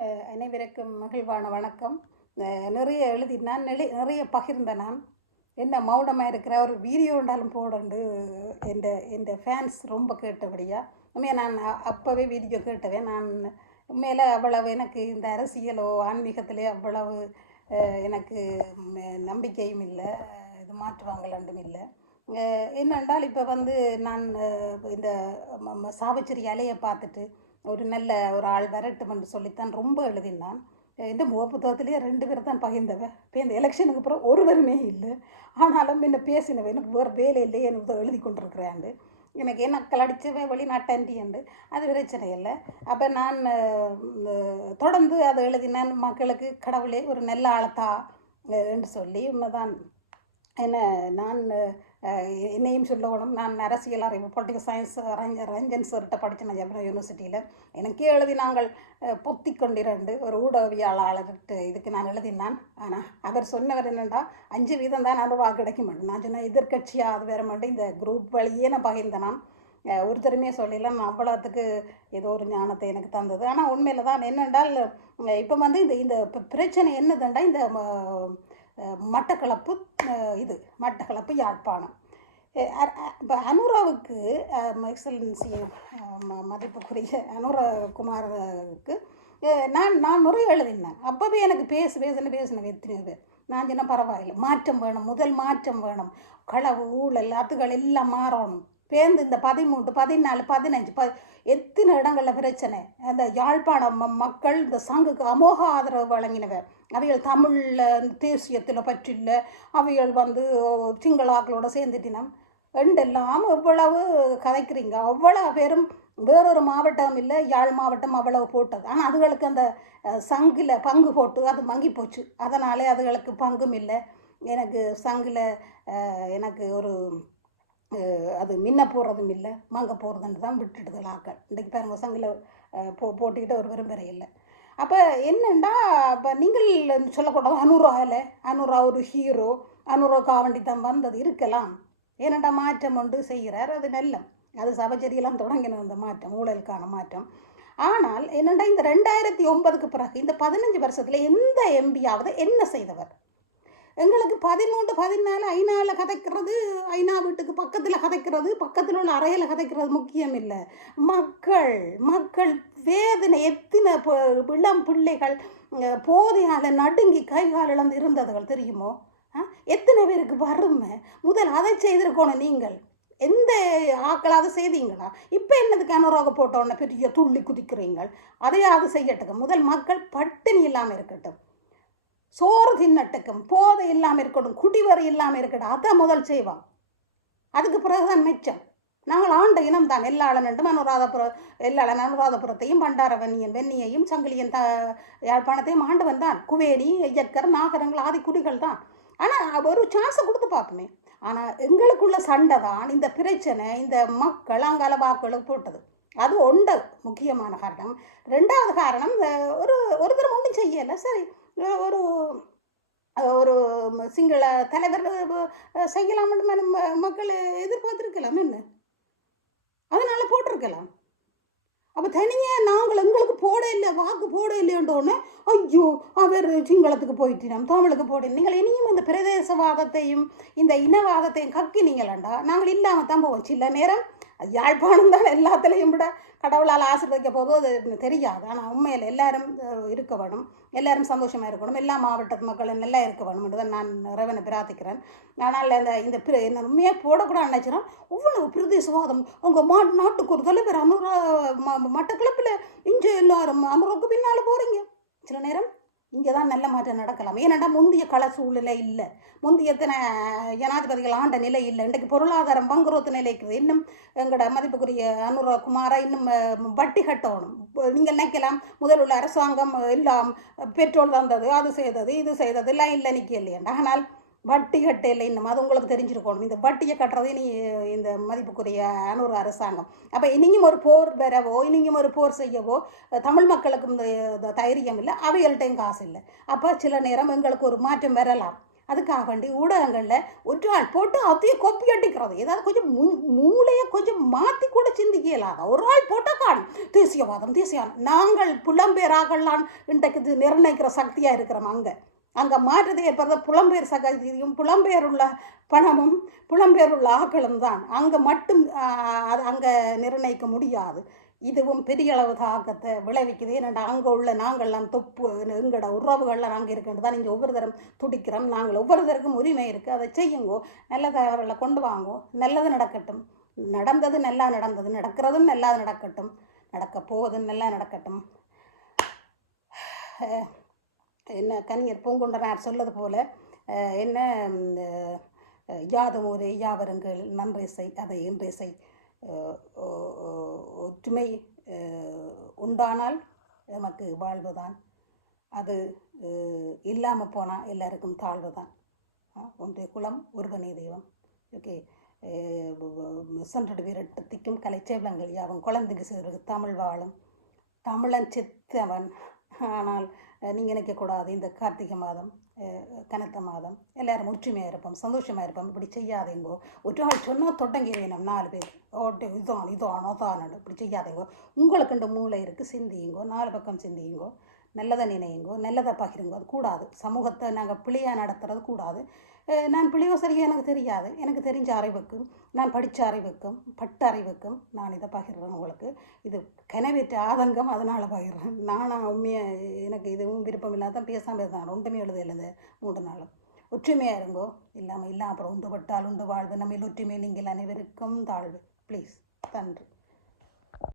அனைவருக்கும் மகிழ்வான வணக்கம். நிறைய நிறைய எழுதினான் நெளி நிறைய பகிர்ந்த நான். என்ன மௌனமாக இருக்கிற ஒரு வீடியோ இருந்தாலும் போடண்டு என் என் ஃபேன்ஸ் ரொம்ப கேட்டபடியா. உண்மையாக நான் அப்போவே வீடியோ கேட்டவேன். நான் உண்மையில் அவ்வளவு எனக்கு இந்த அரசியலோ ஆன்மீகத்திலே அவ்வளவு எனக்கு நம்பிக்கையும் இல்லை. இது மாற்றுவாங்களாண்டும் இல்லை. என்னென்றால் இப்போ வந்து நான் இந்த ம- ம- அலையை பார்த்துட்டு ஒரு நல்ல ஒரு ஆள் வரட்டும்னு சொல்லித்தான் ரொம்ப எழுதினான். இந்த முக புத்தகத்திலேயே ரெண்டு பேர் தான் பகிர்ந்தவ. இப்போ இந்த எலெக்ஷனுக்கு அப்புறம் ஒருவருமே இல்லை. ஆனாலும் என்ன பேசினவ எனக்கு வேறு வேலை இல்லை எனக்கு எழுதி கொண்டிருக்கிறாண்டு. எனக்கு என்ன கலடிச்சவன் வெளிநாட்டாண்டி உண்டு அது பிரச்சனை இல்லை. அப்போ நான் தொடர்ந்து அதை எழுதினேன். மக்களுக்கு கடவுளே ஒரு நல்ல ஆளத்தா என்று சொல்லி உண்மைதான் என்ன நான் என்னையும் சொல்லணும் நான் அரசியல் அறிவு பொலிட்டிக்கல் சயின்ஸ் ரஞ்ச ரஞ்சன் சார்கிட்ட படித்தேன் ஜெபனா யூனிவர்சிட்டியில் எனக்கே எழுதி நாங்கள் பொத்தி கொண்டிரண்டு ஒரு ஊடகவியலாளர்கிட்ட இதுக்கு நான் எழுதினான். ஆனால் அவர் சொன்னவர் என்னென்னா அஞ்சு வீதம் தான் அது வாக்கு கிடைக்க மாட்டேன் நான் சொன்னேன் எதிர்கட்சியாக அது வேற மாட்டேன் இந்த குரூப் வழியே நான் பகிர்ந்தனான் ஒருத்தருமே சொல்லல நான் அவ்வளோத்துக்கு ஏதோ ஒரு ஞானத்தை எனக்கு தந்தது. ஆனால் உண்மையில் தான் என்னென்றால் இப்போ வந்து இந்த இந்த பிரச்சனை என்னதுண்டா இந்த மட்டக்களப்பு இது மட்டக்களப்பு யாழ்ப்பாணம். இப்போ அனுராவுக்கு எக்ஸலன்சி மதிப்புக்குரிய அனுரகுமாருக்கு அஹ் நான் நான் முறை எழுதினேன். அப்போவே எனக்கு பேசு பேசுன்னு பேசினேன் எத்தனை பேர். நான் சொன்ன பரவாயில்லை மாற்றம் வேணும் முதல் மாற்றம் வேணும். களவு ஊழல் அதுகள் எல்லாம் மாறணும். பேருந்து இந்த பதிமூன்று பதினாலு பதினஞ்சு ப எத்தனை இடங்களில் பிரச்சனை? அந்த யாழ்ப்பாணம் ம- மக்கள் இந்த சங்குக்கு அமோக ஆதரவு வழங்கினவர். அவைகள் தமிழில் தேசியத்தில் பற்றில்ல. அவைகள் வந்து சிங்களாக்களோட சேர்ந்துட்டினம். ரெண்டெல்லாம் எவ்வளவு கதைக்கிறீங்க? அவ்வளோ பேரும் வேறொரு மாவட்டம் இல்லை யாழ் மாவட்டம் அவ்வளவு போட்டது. ஆனால் அதுகளுக்கு அந்த சங்கில் பங்கு போட்டு அது மங்கி போச்சு. அதனாலே அதுகளுக்கு பங்கும் இல்லை. எனக்கு சங்கில் எனக்கு ஒரு அது மின்ன போகிறதும் இல்லை மங்க போகிறதுன்னு தான் விட்டுடுது ஆக்கள் இன்றைக்கு பாருங்க சங்கில் போ போட்டுக்கிட்டு ஒரு விரும்புகிற இல்லை. அப்போ என்னண்டா இப்போ நீங்கள் சொல்லக்கூடாது அனுரா இல்லை அனுரா ஒரு ஹீரோ அனுரா காவண்டி தான் வந்தது இருக்கலாம். ஏனண்டா மாற்றம் ஒன்று செய்கிறார் அது நல்ல அது சபச்சரியெல்லாம் தொடங்கின அந்த மாற்றம் ஊழலுக்கான மாற்றம். ஆனால் என்னண்டா இந்த ரெண்டாயிரத்தி ஒன்பதுக்கு பிறகு இந்த பதினஞ்சு வருஷத்தில் எந்த எம்பியாவது என்ன செய்தவர்? எங்களுக்கு பதிமூன்று பதினாலு ஐநாவில் கதைக்கிறது ஐநா வீட்டுக்கு பக்கத்தில் கதைக்கிறது பக்கத்தில் உள்ள அறையில் கதைக்கிறது முக்கியம் இல்லை. மக்கள் மக்கள் வேதனை எத்தனை இளம் பிள்ளைகள் போதையால் நடுங்கி கை கால் இழந்து இருந்ததுகள் தெரியுமோ? எத்தனை பேருக்கு வறுமை? முதல் அதை செய்திருக்கணும் நீங்கள். எந்த ஆக்களாவது செய்தீங்களா? இப்போ என்னதுக்கு அனுராக போட்டோன்னு பெரிய துள்ளி குதிக்கிறீங்கள். அதையாவது செய்யட்டுங்க. முதல் மக்கள் பட்டினி இல்லாமல் இருக்கட்டும். சோறு தின்னட்டுக்கும் போதை இல்லாமல் இருக்கட்டும் குடிவரி இல்லாமல் இருக்கட்டும் அதை முதல் செய்வான் அதுக்கு பிறகுதான் மிச்சம். நாங்கள் ஆண்ட இனம் தான் எல்லாளன் என்றும் அனுராதபுர எல்லாளன் அனுராதபுரத்தையும் பண்டார வெண்ணியையும் சங்கிலியன் த யாழ்ப்பாணத்தையும் ஆண்டவன் தான் குவேரி ஐயக்கர் நாகரங்கள் ஆதி குடிகள் தான் ஆனால் ஒரு சான்ஸை கொடுத்து பார்ப்போமே. ஆனால் எங்களுக்குள்ள சண்டை தான் இந்த பிரச்சனை இந்த மக்கள் அங்கால வாக்களுக்கு போட்டது. அது ஒன்று முக்கியமான காரணம். ரெண்டாவது காரணம் ஒரு ஒரு ஒன்றும் செய்யலை. சரி ஒரு ஒரு சிங்கள தலைவர் செய்யலாம்னு மக்கள் எதிர்பார்த்துருக்கலாம். என்ன? அதனால போட்டிருக்கலாம். அப்போ தனியாக நாங்கள் எங்களுக்கு போட இல்லை வாக்கு போட இல்லைன்றோன்னே ஐயோ அவர் சிங்களத்துக்கு போயிட்டினோம் தமிழுக்கு போட நீங்கள் இனியும் இந்த பிரதேசவாதத்தையும் இந்த இனவாதத்தையும் கக்கினீங்களண்டா. நாங்கள் இல்லாமல் தான் போவோம். சில நேரம் யாழ்ப்பாணம் தான் எல்லாத்துலேயும் விட கடவுளால் ஆசீர்வதிக்க போதும் அது எனக்கு தெரியாது. ஆனால் உண்மையில் எல்லாரும் இருக்க வேணும். எல்லாரும் சந்தோஷமாக இருக்கணும். எல்லா மாவட்டத்து மக்களும் நல்லா இருக்க வேணும் என்று தான் நான் இறைவனை பிரார்த்திக்கிறேன். ஆனால் அந்த இந்த பிர என்ன உண்மையாக போடக்கூடாது நினச்சினா இவ்வளவு பிரதேசவாதம் உங்கள் மா நாட்டுக்கு ஒரு தலைவர் அமர மட்டக்கிழப்பில் இஞ்சு எல்லாரும் அனுராக்கு பின்னால் போகிறீங்க சில நேரம் இங்கே தான் நல்ல மாற்றம் நடக்கலாம். ஏனெண்டா முந்தைய கள சூழ்நிலை இல்லை. முந்தைய எத்தனை ஜனாதிபதிகள் ஆண்ட நிலை இல்லை. இன்றைக்கு பொருளாதாரம் பங்குரோத்து நிலைக்குது. இன்னும் எங்களோட மதிப்புக்குரிய அனுரா குமாரா இன்னும் வட்டி கட்டணும். நீங்கள் நினைக்கலாம் முதல் உள்ள அரசாங்கம் எல்லாம் பெட்ரோல் தந்தது அது செய்தது இது செய்தது எல்லாம் இல்லை நிற்க இல்லையாண்டா ஆனால் வட்டி கட்ட இல்லைன்னு இன்னும் அது உங்களுக்கு தெரிஞ்சிருக்கணும். இந்த வட்டியை கட்டுறது இனி இந்த மதிப்புக்குரிய ஒரு அரசாங்கம். அப்போ இனியும் ஒரு போர் பெறவோ இனியும் ஒரு போர் செய்யவோ தமிழ் மக்களுக்கு இந்த தைரியம் இல்லை அவைகள்ட்டையும் காசு இல்லை. அப்போ சில நேரம் எங்களுக்கு ஒரு மாற்றம் வரலாம். அதுக்காக வேண்டி ஊடகங்களில் ஒரு ஆள் போட்டு அதையும் கொப்பி அடிக்கிறது. ஏதாவது கொஞ்சம் மூ- மூளையை கொஞ்சம் மாற்றி கூட சிந்திக்கலாக ஒரு ஆள் போட்டால் காணும். தேசியவாதம் தேசியவாதம் நாங்கள் புலம்பெயராகலாம். இன்றைக்கு இது நிர்ணயிக்கிற சக்தியாக இருக்கிறோம் அங்கே. அங்கே மாற்றத்தை ஏற்படுற புலம்பெயர் சகதியும் புலம்பெயர் உள்ள பணமும் புலம்பெயர் உள்ள ஆக்களும் தான். அங்கே மட்டும் அது அங்கே நிர்ணயிக்க முடியாது. இதுவும் பெரிய அளவு தாக்கத்தை விளைவிக்குது. ஏன்னா அங்கே உள்ள நாங்கள்லாம் தொப்பு எங்களோட உறவுகள்லாம் நாங்கள் இருக்கின்றது தான் இங்கே ஒவ்வொரு தரம் துடிக்கிறோம். நாங்கள் ஒவ்வொருத்தருக்கும் உரிமை இருக்குது அதை செய்யுங்கோ நல்ல தகவல்களை கொண்டு வாங்கோ. நல்லது நடக்கட்டும். நடந்தது நல்லா நடந்தது. நடக்கிறதும் நல்லா நடக்கட்டும். நடக்க போவதும் நல்லா நடக்கட்டும். என்ன கனியர் பூங்குண்டனார் சொல்லது போல் என்ன இந்த, யாதும் ஊரே யாவருங்கள் நன்றிசை அதை இன்றிசை ஒற்றுமை உண்டானால் நமக்கு வாழ்வு தான். அது இல்லாமல் போனால் எல்லாருக்கும் தாழ்வு தான். ஒன்றிய குலம் ஒருவனே தெய்வம். ஓகே. சென்றடு வீரட்டத்திக்கும் கலைச்சேவலங்கள் யாவும் குழந்தைக்கு சிறு தமிழ் வாழும். தமிழன் செத்தவன். ஆனால் நீங்கள் நினைக்கக்கூடாது இந்த கார்த்திகை மாதம் கனத்த மாதம் எல்லாரும் ஒற்றுமையாக இருப்போம் சந்தோஷமாக இருப்போம். இப்படி செய்யாதீங்கோ. ஒரு நாள் சொன்னால் தொடங்கிறேன் நாலு பேர். ஓட்டு இதான் இதான் அதான் இப்படி செய்யாதீங்கோ. உங்களுக்கு இந்த மூளை இருக்குது சிந்தியுங்கோ. நாலு பக்கம் சிந்தியுங்கோ. நல்லதை நினையுங்கோ நல்லதை பகிருங்கோ அது கூடாது. சமூகத்தை நாங்கள் பிழையாக நடத்துறது கூடாது. நான் பிழையோ சரியாக எனக்கு தெரியாது. எனக்கு தெரிஞ்ச அறிவுக்கும் நான் படித்த அறிவுக்கும் பட்ட அறிவுக்கும் நான் இதை பகிர்றேன் உங்களுக்கு. இது கனவேற்ற ஆதங்கம் அதனால் பகிர்றேன். நானாக உண்மையாக எனக்கு இதுவும் விருப்பம் இல்லாத பேசாமல் இருந்தான். ஒன்றுமே எழுதையில் இந்த மூன்று நாளும் ஒற்றுமையாக இருங்கோ. இல்லாமல் இல்லாமல் அப்புறம் உண்டு பட்டால் உண்டு வாழ்வு. நம்ம ஒற்றுமை நீங்கள் அனைவருக்கும் தாழ்வு. ப்ளீஸ் நன்றி.